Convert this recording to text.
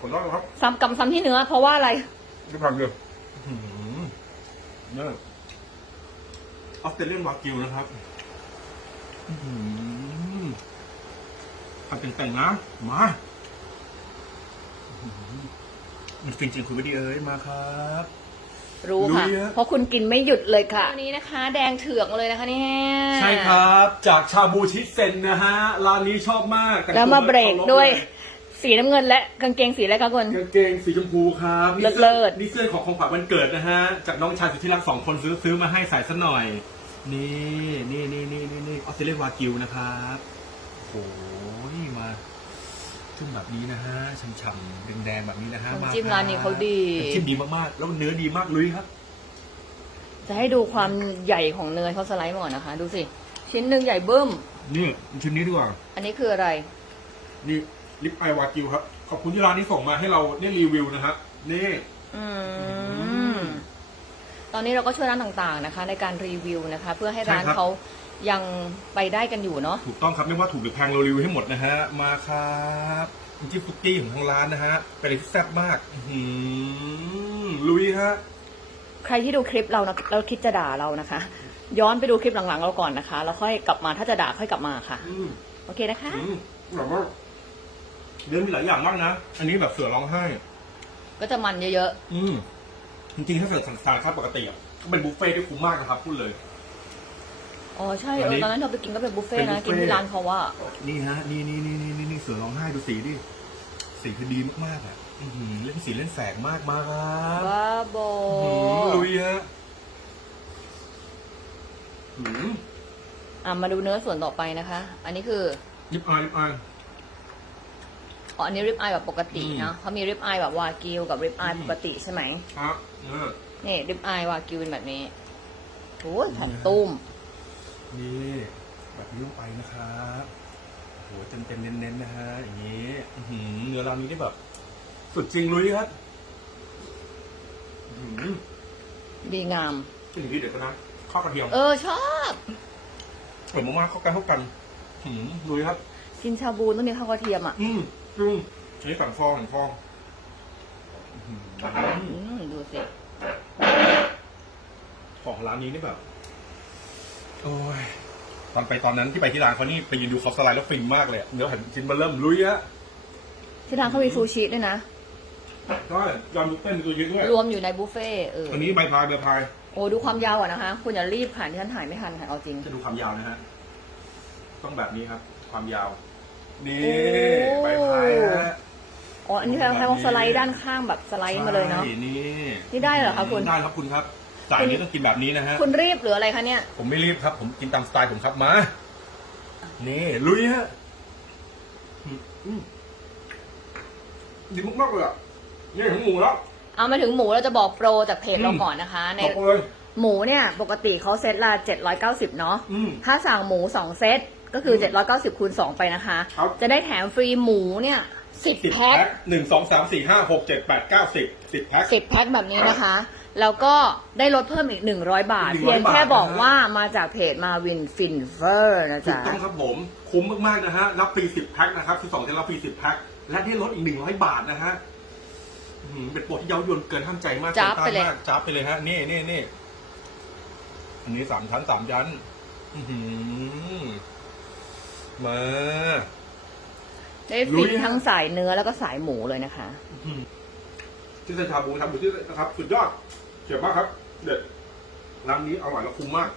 ขอโทษนะครับซ้ำกำซ้ำที่เนื้อ เพราะว่าอะไรไม่พังเลยอื้อหือเนี่ยออสเตรเลียนวากิวนะครับอื้อหือทำแต่งๆนะ มาอื้อหือมันจริงๆคุณวิดีเอ้ยมาครับรู้ค่ะรู้เยอะเพราะคุณกินไม่หยุดเลยค่ะวันนี้นะคะ แดงเถือกเลยนะคะเนี่ยใช่ครับ จากชาบูชิเซนนะฮะ ร้านนี้ชอบมากต่งตัวแล้วมาเบรกด้วยเคารพเล สีน้ำเงินและกางเกงสีอะไรคะคุณ กางเกงสีชมพูครับเลิศๆ นี่เสื้อของของขวัญวันเกิดนะฮะ จากน้องชายสุดที่รักสองคนซื้อซื้อมาให้ใส่ซะหน่อย นี่นี่นี่นี่นี่นี่ออสเตรเลียนวากิวนะครับโอ้โหมาขึ้นแบบนี้นะฮะช่ำๆแดงๆแบบนี้นะฮะน้ำมาจิ้มร้านนี้เขาดี น้ำจิ้มดีมากๆ แล้วเนื้อดีมากลุยครับ จะให้ดูความใหญ่ของเนยเขาสไลด์มาก่อนนะคะ ดูสิ ชิ้นหนึ่งใหญ่เบิ้ม นี่ชิ้นนี้ดีกว่า อันนี้คืออะไร นี่ ลิปไอวากิวครับ ขอบคุณที่ร้านนี้ส่งมาให้เราได้รีวิวนะฮะนี่ อืม ตอนนี้เราก็ช่วยร้านต่างๆนะคะ ในการรีวิวนะคะ เพื่อให้ร้านใช่ครับ เขายังไปได้กันอยู่เนาะถูกต้องครับไม่ว่าถูกหรือแพงเรารีวิวให้หมดนะฮะ มาครับน้ำจิ้มฟุกกี้ของทางร้านนะฮะ เป็นอะไรที่แซ่บมาก อื้อหือลุยฮะ ใครที่ดูคลิปเรานะเราคิดจะด่าเรานะคะ ย้อนไปดูคลิปหลังๆเราก่อนนะคะแล้วค่อยกลับมาถ้าจะด่าค่อยกลับมาค่ะ อืมโอเคนะคะ อืมแบบว่า เนื้อมีหลายอย่างมากนะ อันนี้แบบเสือร้องไห้ ก็จะมันเยอะอืมจริงๆถ้าเกิดสั่งทานข้าวปกติอะก็เป็นบุฟเฟ่ต์ที่คุ้มมากนะครับพูดเลย ๆ อ๋อใช่อันเอนี้อตอนนั้นเราไปกินก็เป็นบุฟเฟ่ต์เป็นนะบุฟเฟ่ต์กินที่ร้านเขาว่า นี่ฮะ นี่นี่นี่นี่นี่นี่เสือร้องไห้ดูสีดิสีคือดีมากๆอะอื้อหือเล่นสีเล่นแสงมากมาครับบ้าบออื้อหือลุยฮะหืมอะมาดูเนื้อส่วนต่อไปนะคะ อันนี้คือลิปอายลิปอาย อ๋ออันนี้ริบอายแบบปกติอืมเนาะเขามีริบอายแบบวากิวกับริบอายอืมปกติใช่ไหมฮะเนี่ยนี่ริบอายวากิวเป็นแบบนี้โอ้ยแผ่นตุ้ม นี่แบบนี้ลงไปนะครับโอ้โหเต็มเต็มๆเน้นๆนะฮะอย่างนี้อื้อหือเนื้อร้านนี้ได้แบบ สุดจริงลุยครับอื้อหือดีงามกินอย่างนี้เดี๋ยวก็นะข้าวกระเทียมเออชอบเผมมากๆเข้ากันเข้ากันอื้อหือลุยครับกินชาบูต้องมีข้าวกระเทียมอะ อืม จริงอันนี้สั่งฟองสั่งฟองอื้อหืออืมดูสิของร้านนี้นี่แบบ โอ้ย ตอนไปตอนนั้นที่ไปที่ร้านเขานี่ไปยืนดูเขาสไลด์แล้วฟินมากเลยอะเนื้อแผ่นชิ้นมาเริ่มลุยอะที่ร้านเขามีซูชิด้วยนะใช่ยอมบุฟเฟ่ต์มีตัวยืดด้วยรวมอยู่ในบุฟเฟ่ต์เอออันนี้ใบพายใบพาย โอ้ดูความยาวอะนะคะ คุณอย่ารีบผ่านที่ฉันถ่ายไม่ทันค่ะเอาจริงจะดูความยาวนะฮะ ต้องแบบนี้ครับ ความยาว นี่ โอ้ใบพายฮะ อ๋ออันนี้คล้ายๆว่าสไลด์ด้านข้างแบบสไลด์มาเลยเนาะ ใช่นี่นี่ได้เหรอคะคุณ ได้ครับคุณครับสายนี้ต้องกินแบบนี้นะฮะ คุณรีบหรืออะไรคะเนี่ย ผมไม่รีบครับ ผมกินตามสไตล์ผมครับมา นี่ลุยฮะอืมอืมดีมากๆเลยอะนี่ของหมูแล้ว เอามาถึงหมูเราจะบอกโปรจากเพจเราอืมก่อนนะคะ ในบอกเลย หมูเนี่ยปกติเขาเซตละ790 เนาะ อืม ถ้าสั่งหมู 2 เซตก็คือ 790คูณ2ไปนะคะ ครับ จะได้แถมฟรีหมูเนี่ย สิบ10แพ็คหนึ่งสองสามสี่ห้าหกเจ็ดแปดเก้าสิบสิบแพ็ค10แพ็คแบบนี้นะคะ แล้วก็ได้ลดเพิ่มอีก 100 บาท 100เพียงแค่บาทบอกนะฮะว่ามาจากเพจมาวินฟินเฟอร์นะถูจ๊ะกต้องครับผมคุ้มมากๆนะฮะรับฟรีสิบแพ็คนะครับที่สองจะรับฟรีสิบแพ็คและได้ลดอีกหนึ่งร้อยบาทนะฮะอื้อหือเป็นโปรที่เย้ายวนเกินห้ามใจมากจ๊าบกินต้านไปเลยมากจ้าบไปเลยฮะนี่นี่นี่อันนี้สามชั้นสามชั้นอื้อหือมา ได้ลุฟิยนฮะทั้งสายเนื้อแล้วก็สายหมูเลยนะคะที่เซนชาบูทำอยู่ที่นะครับ สุดยอดเจ๋งมากครับ เด็ดร้านนี้อร่อยและคุ้มมาก